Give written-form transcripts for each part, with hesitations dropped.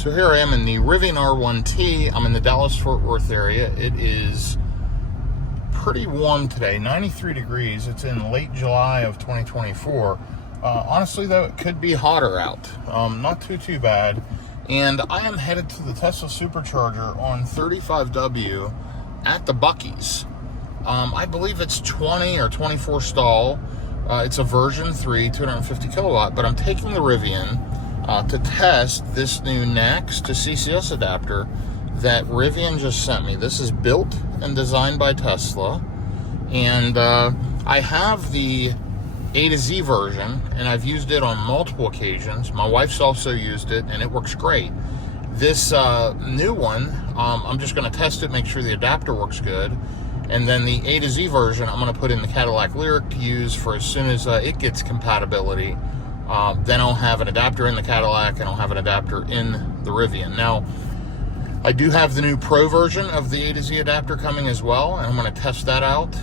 So here I am in the Rivian R1T. I'm in the Dallas-Fort Worth area. It is pretty warm today, 93 degrees. It's in late July of 2024. Honestly, though, it could be hotter out. Not too bad. And I am headed to the Tesla Supercharger on 35W at the Bucees. I believe it's 20 or 24 stall. It's a version 3, 250 kilowatt, but I'm taking the Rivian to test this new NACS-CCS adapter that Rivian just sent me. This is built and designed by Tesla, and I have the A to Z version, and I've used it on multiple occasions. My wife's also used it, and it works great. This new one, I'm just going to test it, make sure the adapter works good, and then the A to Z version, I'm going to put in the Cadillac Lyriq to use for as soon as it gets compatibility. Then I'll have an adapter in the Cadillac, and I'll have an adapter in the Rivian. Now, I do have the new Pro version of the A to Z adapter coming as well, and I'm going to test that out.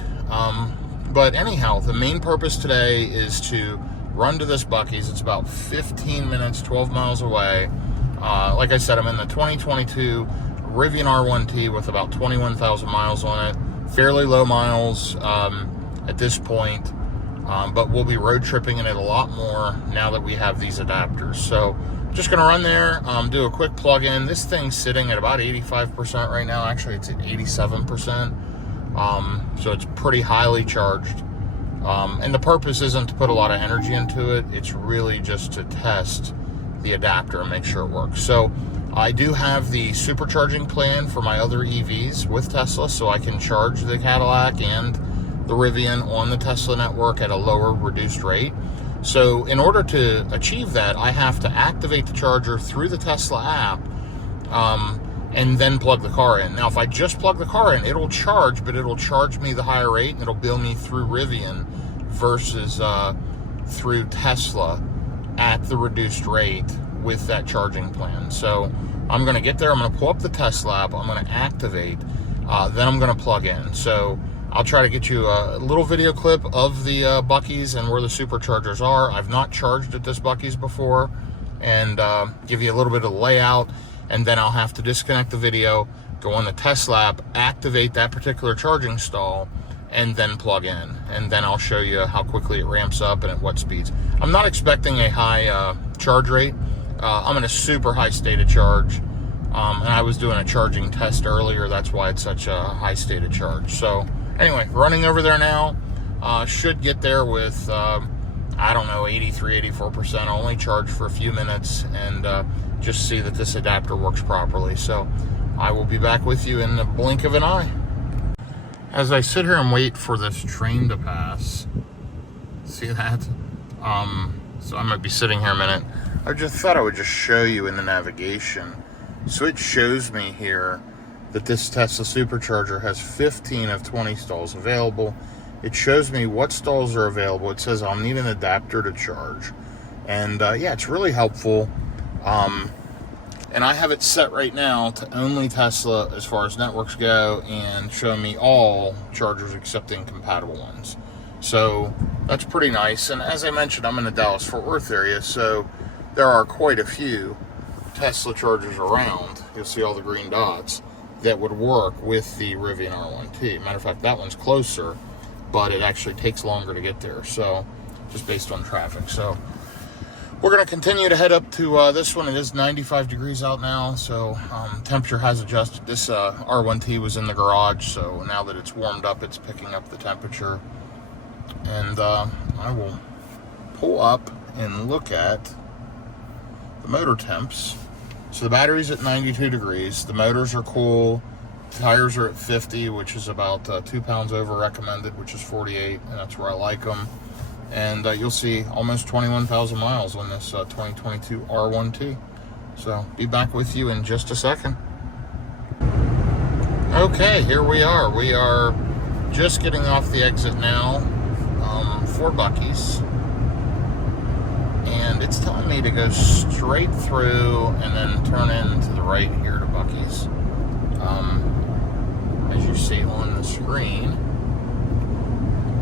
But anyhow, the main purpose today is to run to this Bucees. It's about 15 minutes, 12 miles away. Like I said, I'm in the 2022 Rivian R1T with about 21,000 miles on it. Fairly low miles at this point. But we'll be road tripping in it a lot more now that we have these adapters. So just going to run there, do a quick plug-in. This thing's sitting at about 85% right now. Actually, it's at 87%. So it's pretty highly charged. And the purpose isn't to put a lot of energy into it. It's really just to test the adapter and make sure it works. So I do have the supercharging plan for my other EVs with Tesla, so I can charge the Cadillac and the Rivian on the Tesla network at a lower, reduced rate. So in order to achieve that, I have to activate the charger through the Tesla app and then plug the car in. Now, if I just plug the car in, it'll charge, but it'll charge me the higher rate, and it'll bill me through Rivian versus through Tesla at the reduced rate with that charging plan. So I'm going to get there. I'm going to pull up the Tesla app. I'm going to activate. Then I'm going to plug in. So I'll try to get you a little video clip of the Bucees and where the superchargers are. I've not charged at this Bucees before, and give you a little bit of the layout, and then I'll have to disconnect the video, go on the Tesla app, activate that particular charging stall, and then plug in. And then I'll show you how quickly it ramps up and at what speeds. I'm not expecting a high charge rate. I'm in a super high state of charge, and I was doing a charging test earlier. That's why it's such a high state of charge. So anyway, running over there now. Should get there with, I don't know, 83, 84%. I'll only charge for a few minutes and just see that this adapter works properly. So I will be back with you in the blink of an eye. As I sit here and wait for this train to pass, see that? So I might be sitting here a minute. I just thought I would just show you in the navigation. So it shows me here that this Tesla Supercharger has 15 of 20 stalls available. It shows me what stalls are available. It says I'll need an adapter to charge. And yeah, it's really helpful. And I have it set right now to only Tesla as far as networks go, and show me all chargers except the incompatible ones. So that's pretty nice. And as I mentioned, I'm in the Dallas-Fort Worth area, so there are quite a few Tesla chargers around. You'll see all the green dots that would work with the Rivian R1T. Matter of fact, that one's closer, but it actually takes longer to get there, so just based on traffic. So we're going to continue to head up to this one. It is 95 degrees out now, so temperature has adjusted. This R1T was in the garage, so now that it's warmed up, it's picking up the temperature. And I will pull up and look at the motor temps. So the battery's at 92 degrees. The motors are cool. Tires are at 50, which is about 2 pounds over recommended, which is 48, and that's where I like them. And you'll see almost 21,000 miles on this 2022 R1T. So be back with you in just a second. Okay, here we are. We are just getting off the exit now for Bucees. And it's telling me to go straight through and then turn in to the right here to Bucees. As you see on the screen.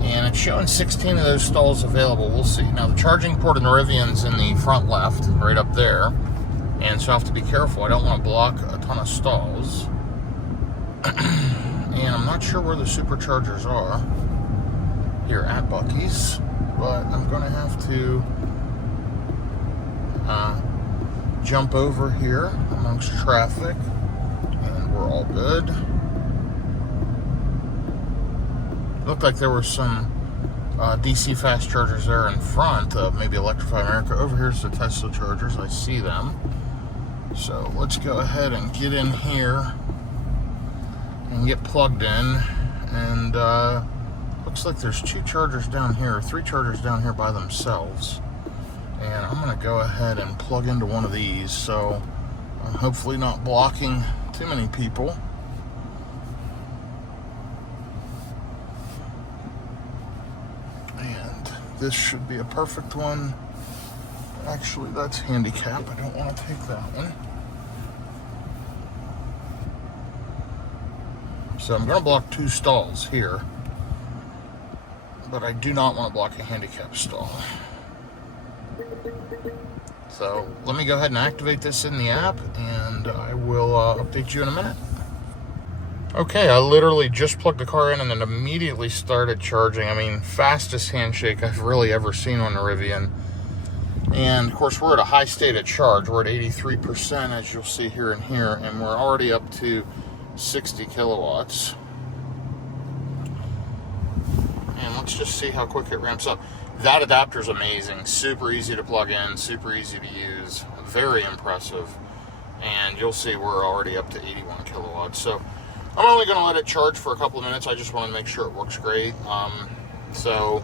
And it's showing 16 of those stalls available. We'll see. Now, the charging port in the Rivian's in the front left, right up there. And so I have to be careful. I don't want to block a ton of stalls. And I'm not sure where the superchargers are here at Buc-ee's, but I'm going to have to jump over here amongst traffic, and we're all good. Looked like there were some DC fast chargers there in front of maybe Electrify America. Over here's the Tesla chargers. I see them. So let's go ahead and get in here and get plugged in. And looks like there's 2 chargers down here, 3 chargers down here by themselves. And I'm going to go ahead and plug into one of these, so I'm hopefully not blocking too many people. And this should be a perfect one. Actually, that's handicap. I don't want to take that one. So I'm going to block 2 stalls here, but I do not want to block a handicap stall. So let me go ahead and activate this in the app, and I will update you in a minute. Okay, I literally just plugged the car in and then immediately started charging. I mean, fastest handshake I've really ever seen on the Rivian. And of course, we're at a high state of charge. We're at 83%, as you'll see here and here, and we're already up to 60 kilowatts. And let's just see how quick it ramps up. That adapter is amazing. Super easy to plug in, super easy to use, very impressive. And you'll see we're already up to 81 kilowatts. So I'm only going to let it charge for a couple of minutes. I just want to make sure it works great. So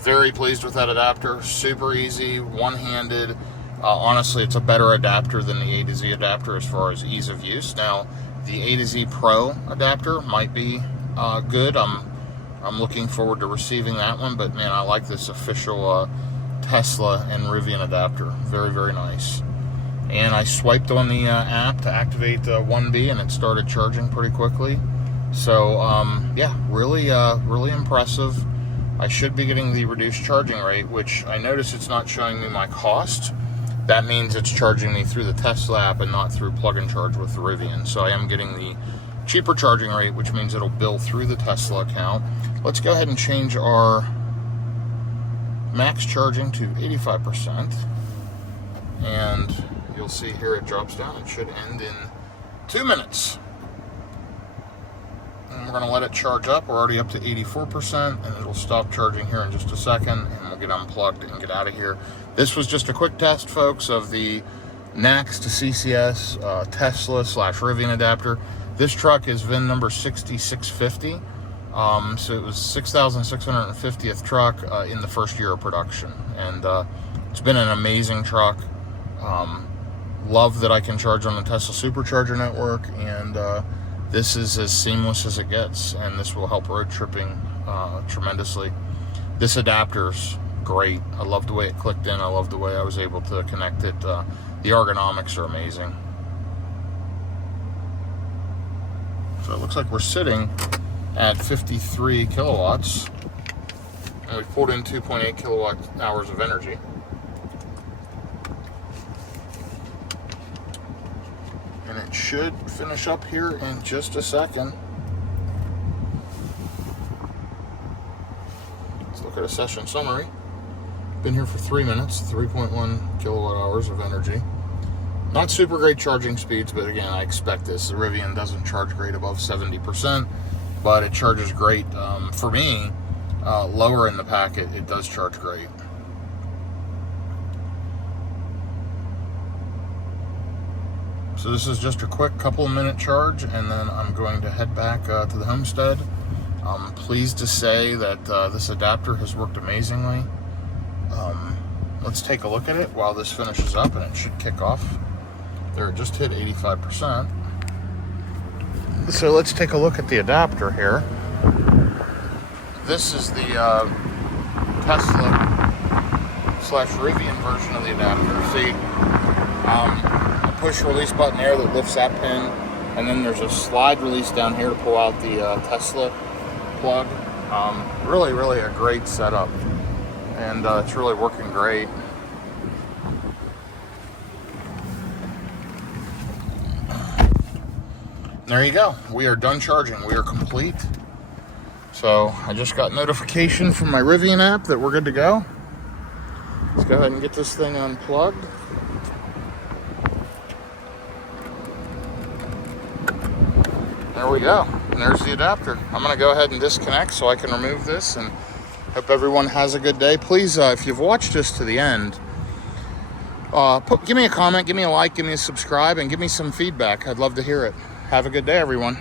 very pleased with that adapter. Super easy, one-handed. Honestly, it's a better adapter than the A to Z adapter as far as ease of use. Now, the A to Z Pro adapter might be good. I'm looking forward to receiving that one, but man, I like this official Tesla and Rivian adapter. Very, very nice. And I swiped on the app to activate 1B, and it started charging pretty quickly. So, yeah, really impressive. I should be getting the reduced charging rate, which I notice it's not showing me my cost. That means it's charging me through the Tesla app and not through plug and charge with the Rivian. So I am getting the cheaper charging rate, which means it'll bill through the Tesla account. Let's go ahead and change our max charging to 85%. And you'll see here it drops down. It should end in 2 minutes. And we're going to let it charge up. We're already up to 84%, and it'll stop charging here in just a second, and we'll get unplugged and get out of here. This was just a quick test, folks, of the NACS-CCS Tesla/Rivian adapter. This truck is VIN number 6650. So it was 6,650th truck in the first year of production. And it's been an amazing truck. Love that I can charge on the Tesla Supercharger network, and this is as seamless as it gets, and this will help road tripping tremendously. This adapter's great. I love the way it clicked in. I love the way I was able to connect it. The ergonomics are amazing. So it looks like we're sitting at 53 kilowatts, and we've pulled in 2.8 kilowatt hours of energy. And it should finish up here in just a second. Let's look at a session summary. Been here for 3 minutes, 3.1 kilowatt hours of energy. Not super great charging speeds, but again, I expect this. The Rivian doesn't charge great above 70%, but it charges great. For me, lower in the pack, it does charge great. So this is just a quick couple of minute charge, and then I'm going to head back to the homestead. I'm pleased to say that this adapter has worked amazingly. Let's take a look at it while this finishes up, and it should kick off. There, it just hit 85%. So let's take a look at the adapter here. This is the Tesla/Rivian version of the adapter. See, a push release button there that lifts that pin, and then there's a slide release down here to pull out the Tesla plug. Really a great setup, and it's really working great. there you go. We are done charging. We are complete. So I just got notification from my Rivian app that we're good to go. Let's go ahead and get this thing unplugged. There we go. And there's the adapter. I'm going to go ahead and disconnect so I can remove this, and hope everyone has a good day. Please, if you've watched this to the end, give me a comment, give me a like, give me a subscribe, and give me some feedback. I'd love to hear it. Have a good day, everyone.